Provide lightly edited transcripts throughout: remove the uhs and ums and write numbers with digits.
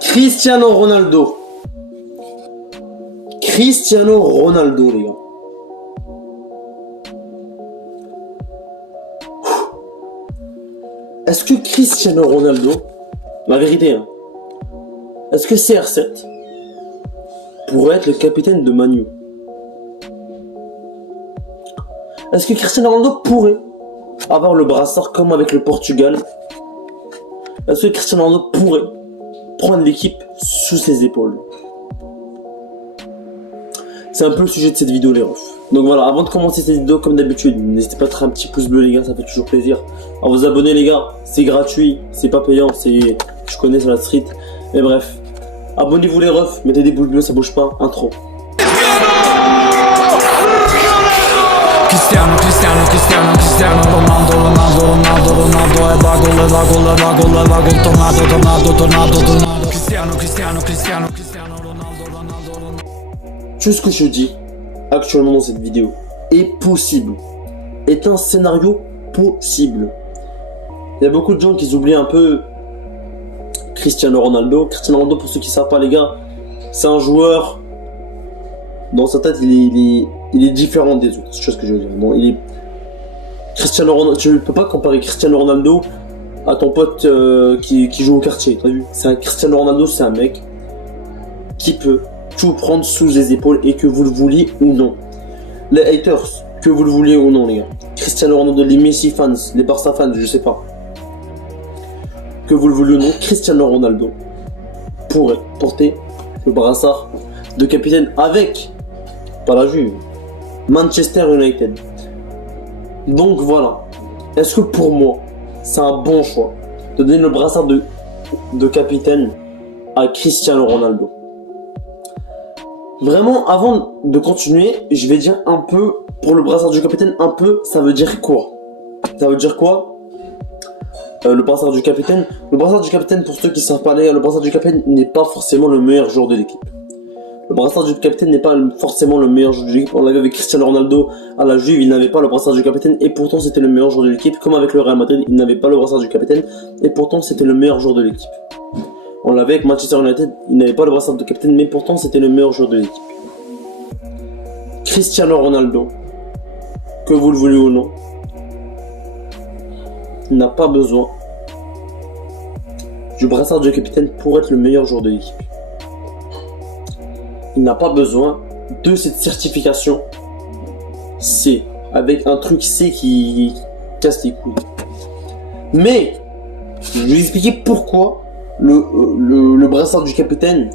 Cristiano Ronaldo. Cristiano Ronaldo, les gars. Est-ce que Cristiano Ronaldo, la vérité, hein, est-ce que CR7 pourrait être le capitaine de Man U? Est-ce que Cristiano Ronaldo pourrait avoir le brassard comme avec le Portugal? Est-ce que Cristiano Ronaldo pourrait prendre l'équipe sous ses épaules? C'est un peu le sujet de cette vidéo, les refs. Donc voilà, avant de commencer cette vidéo, comme d'habitude, n'hésitez pas à mettre un petit pouce bleu, les gars, ça fait toujours plaisir. À vous abonner, les gars, c'est gratuit, c'est pas payant, c'est... Je connais sur la street. Mais bref, abonnez-vous, les refs, mettez des pouces bleus, ça bouge pas, intro. Cristiano Ronaldo. Tout ce que je dis actuellement dans cette vidéo est possible, est un scénario possible. Il y a beaucoup de gens qui oublient un peu Cristiano Ronaldo. Cristiano Ronaldo, pour ceux qui ne savent pas, les gars, c'est un joueur, dans sa tête, il est différent des autres. C'est ce que je veux dire. Bon, Cristiano Ronaldo, tu ne peux pas comparer Cristiano Ronaldo à ton pote qui joue au quartier. T'as vu? Cristiano Ronaldo, c'est un mec qui peut tout prendre sous les épaules, et que vous le vouliez ou non. Les haters, que vous le vouliez ou non, les gars. Cristiano Ronaldo, les Messi fans, les Barça fans, je sais pas. Que vous le vouliez ou non, Cristiano Ronaldo pourrait porter le brassard de capitaine avec, pas la Juve, Manchester United. Donc voilà. Est-ce que pour moi, c'est un bon choix de donner le brassard de capitaine à Cristiano Ronaldo? Vraiment, avant de continuer, je vais dire un peu, pour le brassard du capitaine, un peu, ça veut dire quoi? Ça veut dire quoi, le brassard du capitaine? Le brassard du capitaine, pour ceux qui savent pas, le brassard du capitaine n'est pas forcément le meilleur joueur de l'équipe. Le brassard du capitaine n'est pas forcément le meilleur joueur de l'équipe. On l'avait avec Cristiano Ronaldo à la Juve, il n'avait pas le brassard du capitaine, et pourtant c'était le meilleur joueur de l'équipe. Comme avec le Real Madrid, il n'avait pas le brassard du capitaine, et pourtant c'était le meilleur joueur de l'équipe. On l'avait avec Manchester United, il n'avait pas le brassard de capitaine, mais pourtant c'était le meilleur joueur de l'équipe. Cristiano Ronaldo, que vous le voulez ou non, n'a pas besoin du brassard de capitaine pour être le meilleur joueur de l'équipe. Il n'a pas besoin de cette certification C, avec un truc C qui casse les couilles. Mais, je vais vous expliquer pourquoi le brassard du capitaine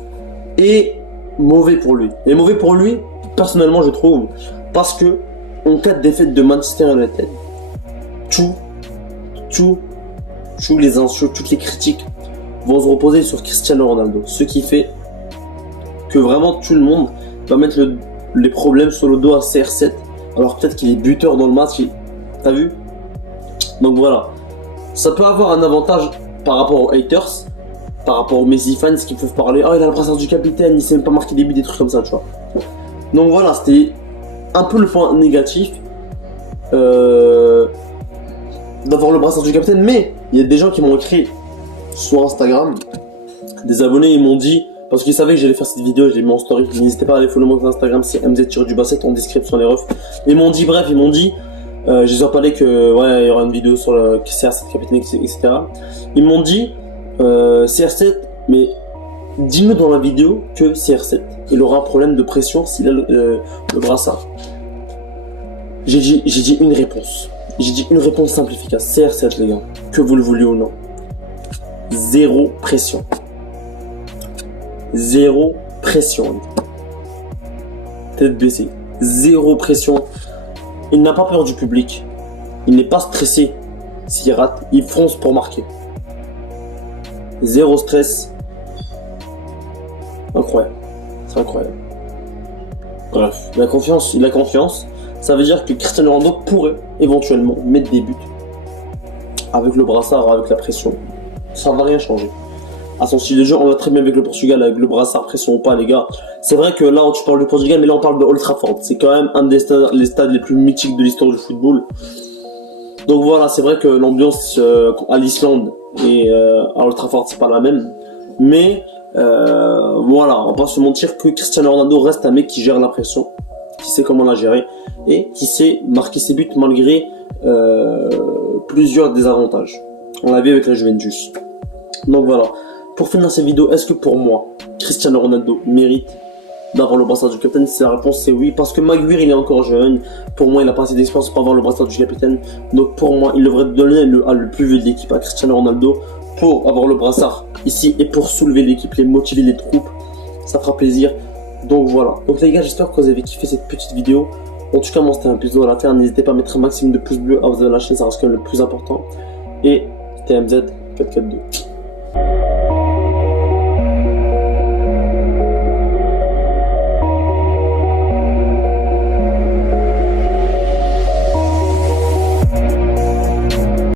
est mauvais pour lui. Et mauvais pour lui, personnellement, je trouve, parce que en cas de défaite de Manchester United, tous les insultes, toutes les critiques vont se reposer sur Cristiano Ronaldo. Ce qui fait que vraiment tout le monde va mettre les problèmes sur le dos à CR7, alors peut-être qu'il est buteur dans le match. T'as vu? Donc voilà. Ça peut avoir un avantage par rapport aux haters, par rapport aux Messi fans qui peuvent parler, oh il a le brassard du capitaine, il sait même pas marquer des buts, des trucs comme ça, tu vois. Donc voilà, c'était un peu le point négatif d'avoir le brassard du capitaine. Mais il y a des gens qui m'ont écrit sur Instagram, des abonnés, ils m'ont dit, parce qu'ils savaient que j'allais faire cette vidéo, je l'ai mis en story, n'hésitez pas à aller follow moi sur Instagram, c'est mz-du-basset en description les refs. Ils m'ont dit, bref, ils m'ont dit, je les ai parlé que, ouais, il y aura une vidéo sur le CR7 capitaine, etc. Ils m'ont dit, CR7, mais dis-nous dans la vidéo que CR7, il aura un problème de pression s'il a le brassard. J'ai dit une réponse. J'ai dit une réponse simple, efficace. CR7, les gars, que vous le vouliez ou non. Zéro pression. Zéro pression. Tête baissée. Zéro pression. Il n'a pas peur du public. Il n'est pas stressé. S'il rate, il fonce pour marquer. Zéro stress. Incroyable. C'est incroyable. Bref, il a confiance. Ça veut dire que Cristiano Ronaldo pourrait éventuellement mettre des buts avec le brassard, avec la pression. Ça va rien changer. À son style de jeu, on l'a très bien avec le Portugal, avec le brassard, pression ou pas, les gars. C'est vrai que là, tu parles du Portugal, mais là, on parle de Old Trafford. C'est quand même un des stades les plus mythiques de l'histoire du football. Donc voilà, c'est vrai que l'ambiance à l'Islande et à Old Trafford, c'est pas la même. Mais Voilà, on va pas se mentir que Cristiano Ronaldo reste un mec qui gère la pression, qui sait comment la gérer et qui sait marquer ses buts malgré plusieurs désavantages. On l'a vu avec la Juventus. Donc voilà, pour finir cette vidéo, est-ce que pour moi, Cristiano Ronaldo mérite d'avoir le brassard du capitaine? Si la réponse c'est oui, parce que Maguire il est encore jeune, pour moi il a pas assez d'expérience pour avoir le brassard du capitaine, donc pour moi il devrait donner le plus vieux de l'équipe à Cristiano Ronaldo pour avoir le brassard ici et pour soulever l'équipe, les motiver les troupes, ça fera plaisir. Donc voilà, donc les gars, j'espère que vous avez kiffé cette petite vidéo. En tout cas moi c'était un plaisir de la faire, n'hésitez pas à mettre un maximum de pouces bleus à vous de la chaîne, ça reste quand même le plus important. Et c'était MZ 442.